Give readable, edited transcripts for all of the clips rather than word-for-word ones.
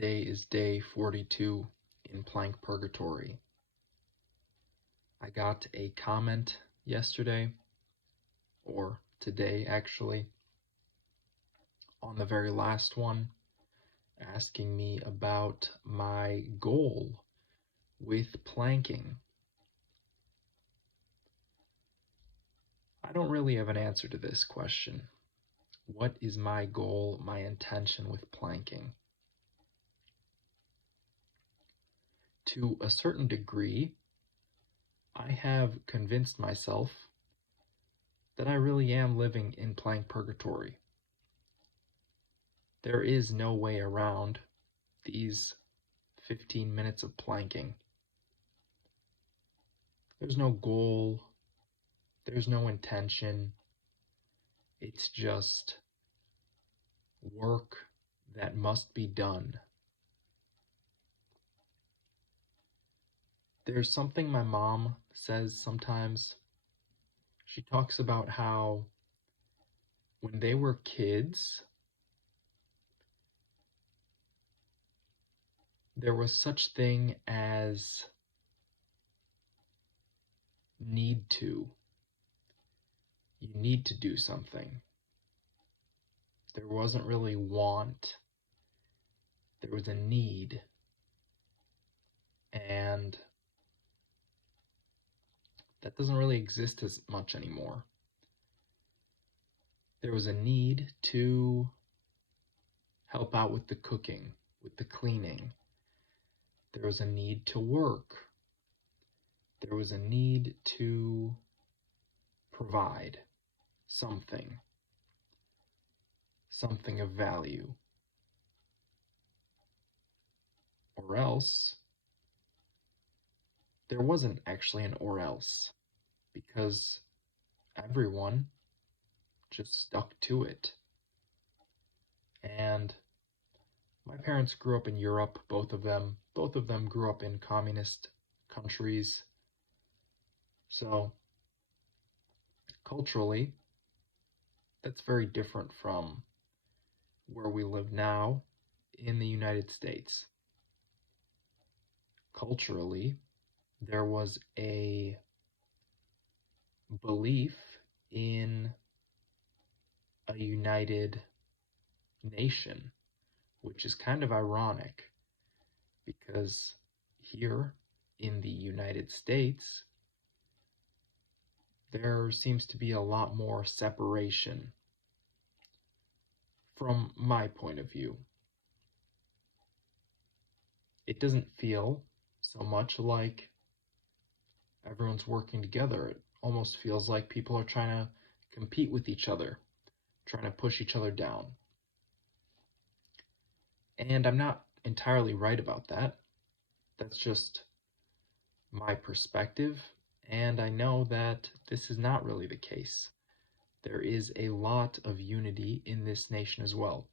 Today is day 42 in Plank Purgatory. I got a comment yesterday, or today actually, on the very last one, asking me about my goal with planking. I don't really have an answer to this question. What is my goal, my intention with planking? To a certain degree, I have convinced myself that I really am living in plank purgatory. There is no way around these 15 minutes of planking. There's no goal, there's no intention. It's just work that must be done. There's something my mom says sometimes. She talks about how when they were kids, there was such thing as need to. You need to do something. There wasn't really want. There was a need. And that doesn't really exist as much anymore. There was a need to help out with the cooking, with the cleaning. There was a need to work. There was a need to provide something of value. Or else, there wasn't actually an or else, because everyone just stuck to it. And my parents grew up in Europe, both of them grew up in communist countries. So culturally, that's very different from where we live now in the United States. Culturally, there was a belief in a united nation, which is kind of ironic because here in the United States, there seems to be a lot more separation from my point of view. It doesn't feel so much like everyone's working together. It almost feels like people are trying to compete with each other, trying to push each other down. And I'm not entirely right about that. That's just my perspective, and I know that this is not really the case. There is a lot of unity in this nation as well.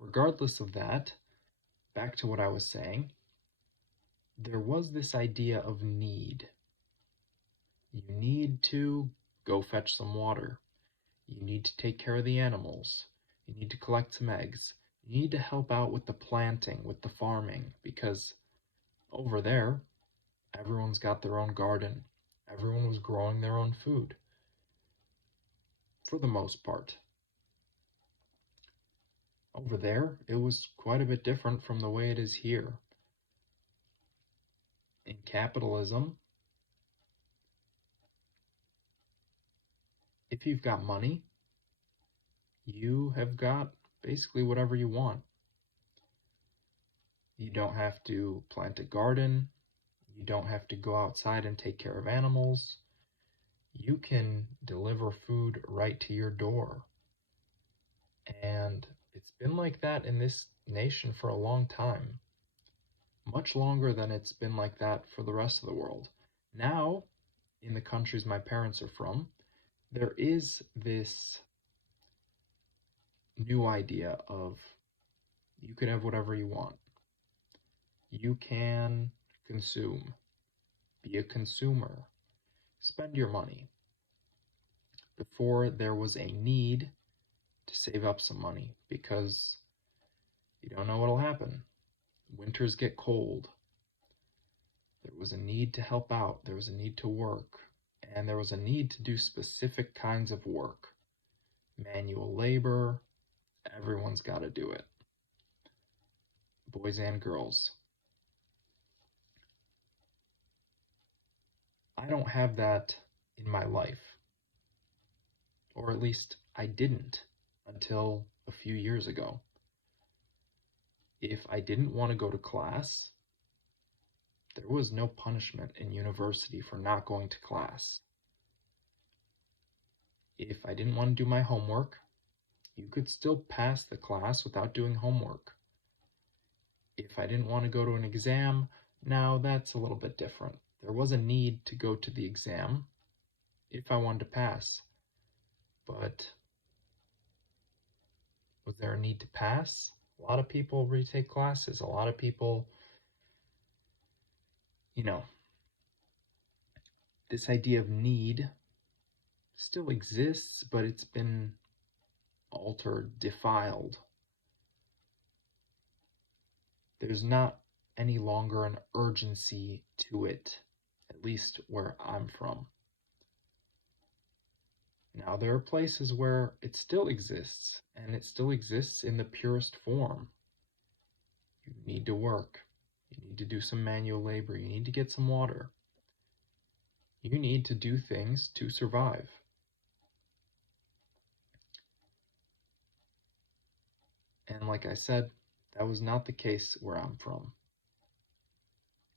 Regardless of that, back to what I was saying, there was this idea of need. You need to go fetch some water. You need to take care of the animals. You need to collect some eggs. You need to help out with the planting, with the farming, because over there, everyone's got their own garden. Everyone was growing their own food, for the most part. Over there, it was quite a bit different from the way it is here. In capitalism, if you've got money, you have got basically whatever you want. You don't have to plant a garden. You don't have to go outside and take care of animals. You can deliver food right to your door. And it's been like that in this nation for a long time. Much longer than it's been like that for the rest of the world. Now, in the countries my parents are from, there is this new idea of you can have whatever you want. You can consume, be a consumer, spend your money. Before, there was a need to save up some money because you don't know what'll happen. Winters get cold. There was a need to help out. There was a need to work. And there was a need to do specific kinds of work. Manual labor. Everyone's got to do it. Boys and girls. I don't have that in my life. Or at least I didn't until a few years ago. If I didn't want to go to class, there was no punishment in university for not going to class. If I didn't want to do my homework, you could still pass the class without doing homework. If I didn't want to go to an exam, now that's a little bit different. There was a need to go to the exam if I wanted to pass. But was there a need to pass? A lot of people retake classes. A lot of people, this idea of need still exists, but it's been altered, defiled. There's not any longer an urgency to it, at least where I'm from. Now, there are places where it still exists, and it still exists in the purest form. You need to work. You need to do some manual labor. You need to get some water. You need to do things to survive. And like I said, that was not the case where I'm from.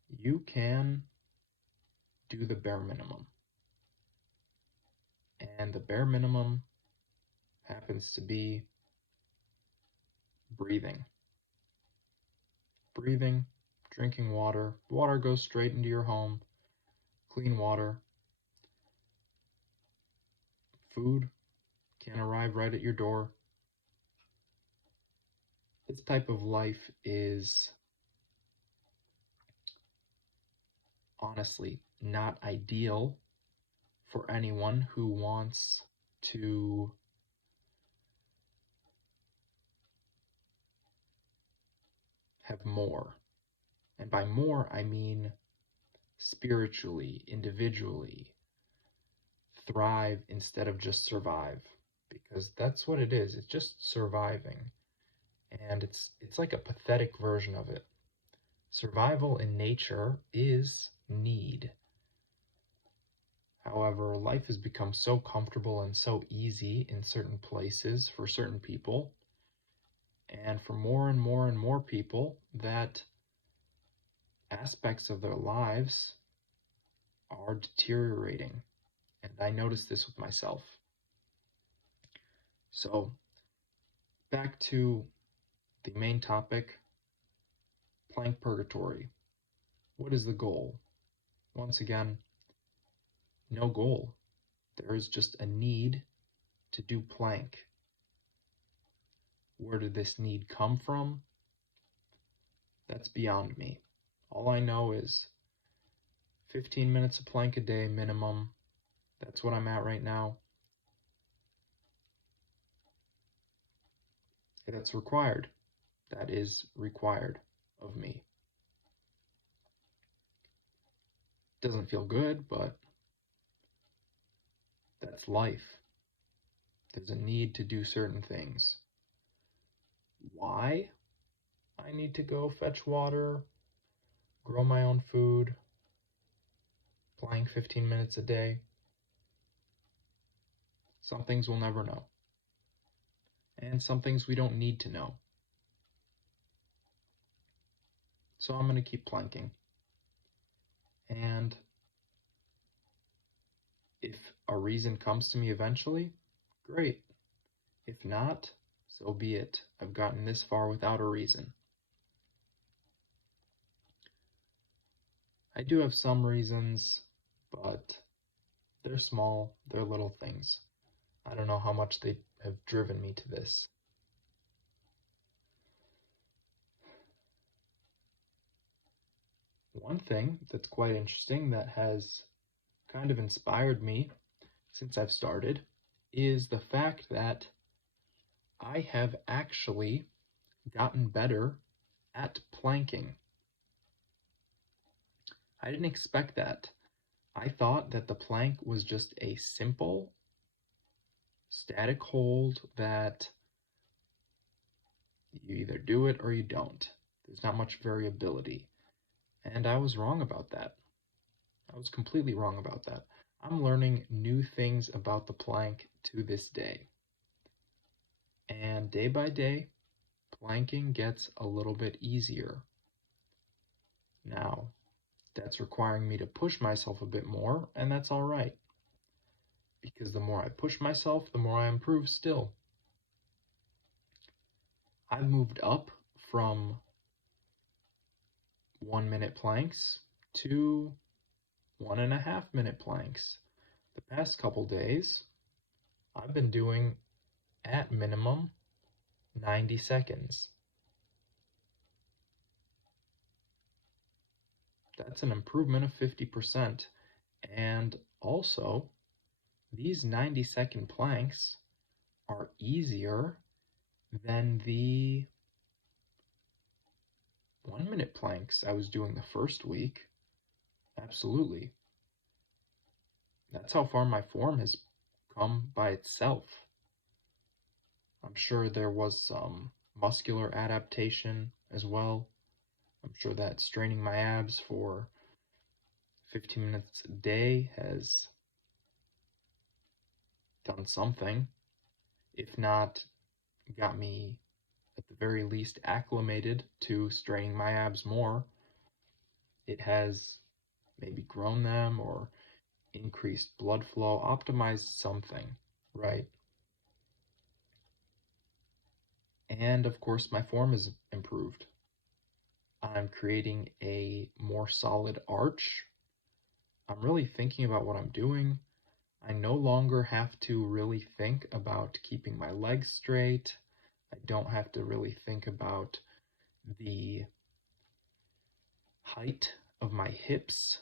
You can do the bare minimum. And the bare minimum happens to be breathing. Breathing, drinking water. Water goes straight into your home. Clean water. Food can arrive right at your door. This type of life is honestly not ideal for anyone who wants to have more. And by more, I mean spiritually, individually, thrive instead of just survive. Because that's what it is. It's just surviving. And it's like a pathetic version of it. Survival in nature is need. However, life has become so comfortable and so easy in certain places for certain people, and for more and more and more people, that aspects of their lives are deteriorating. And I noticed this with myself. So, back to the main topic, plank purgatory. What is the goal? Once again, no goal. There is just a need to do plank. Where did this need come from? That's beyond me. All I know is 15 minutes of plank a day minimum. That's what I'm at right now. That's required. That is required of me. Doesn't feel good, but that's life. There's a need to do certain things. Why I need to go fetch water, grow my own food, plank 15 minutes a day? Some things we'll never know. And some things we don't need to know. So I'm going to keep planking. And if a reason comes to me eventually, great. If not, so be it. I've gotten this far without a reason. I do have some reasons, but they're small, they're little things. I don't know how much they have driven me to this. One thing that's quite interesting that has kind of inspired me since I've started is the fact that I have actually gotten better at planking. I didn't expect that. I thought that the plank was just a simple static hold that you either do it or you don't. There's not much variability. And I was wrong about that. I was completely wrong about that. I'm learning new things about the plank to this day. And day by day, planking gets a little bit easier. Now, that's requiring me to push myself a bit more, and that's all right. Because the more I push myself, the more I improve still. I've moved up from 1 minute planks to 1.5 minute planks. The past couple days, I've been doing at minimum 90 seconds. That's an improvement of 50%. And also, these 90-second planks are easier than the 1 minute planks I was doing the first week. Absolutely. That's how far my form has come by itself. I'm sure there was some muscular adaptation as well. I'm sure that straining my abs for 15 minutes a day has done something, if not got me at the very least acclimated to straining my abs more. It has maybe grown them or increased blood flow, optimized something, right? And of course, my form is improved. I'm creating a more solid arch. I'm really thinking about what I'm doing. I no longer have to really think about keeping my legs straight. I don't have to really think about the height of my hips.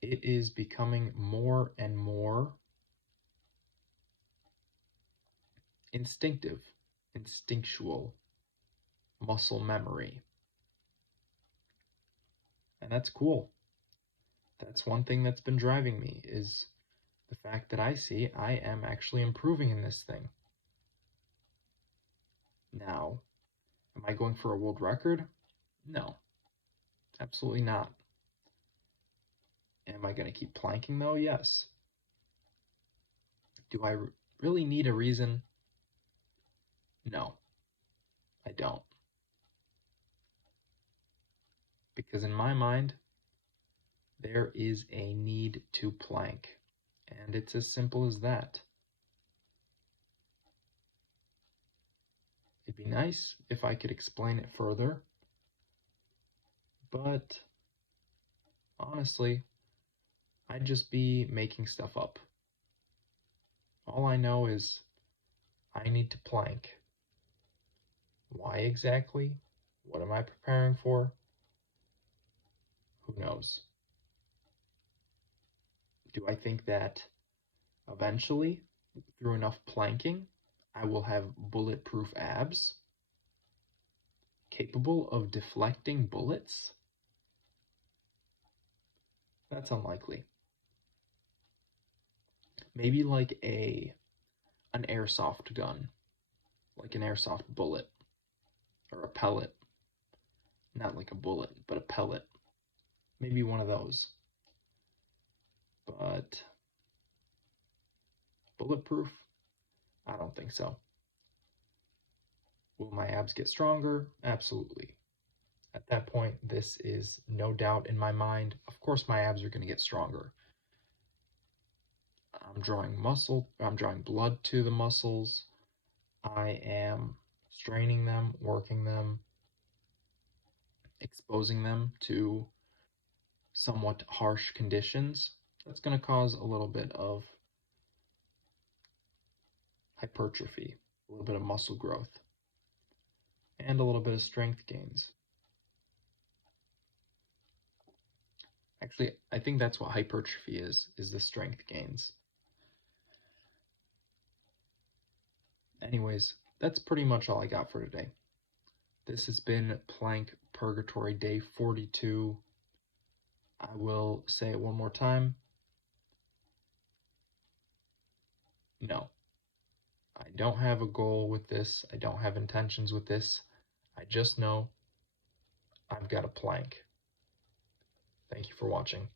It is becoming more and more instinctual muscle memory. And that's cool. That's one thing that's been driving me, is the fact that I see I am actually improving in this thing. Now, am I going for a world record? No, absolutely not. Am I going to keep planking though? Yes. Do I really need a reason? No, I don't. Because in my mind, there is a need to plank, and it's as simple as that. It'd be nice if I could explain it further, but honestly, I'd just be making stuff up. All I know is I need to plank. Why exactly? What am I preparing for? Who knows? Do I think that eventually, through enough planking, I will have bulletproof abs capable of deflecting bullets? That's unlikely. Maybe like an airsoft gun, like an airsoft bullet or a pellet. Not like a bullet, but a pellet. Maybe one of those. But bulletproof? I don't think so. Will my abs get stronger? Absolutely. At that point, this is no doubt in my mind. Of course, my abs are going to get stronger. I'm drawing blood to the muscles. I am straining them, working them, exposing them to somewhat harsh conditions. That's going to cause a little bit of hypertrophy, a little bit of muscle growth, and a little bit of strength gains. Actually, I think that's what hypertrophy is the strength gains. Anyways, that's pretty much all I got for today. This has been Plank Purgatory Day 42. I will say it one more time. No, I don't have a goal with this. I don't have intentions with this. I just know I've got a plank. Thank you for watching.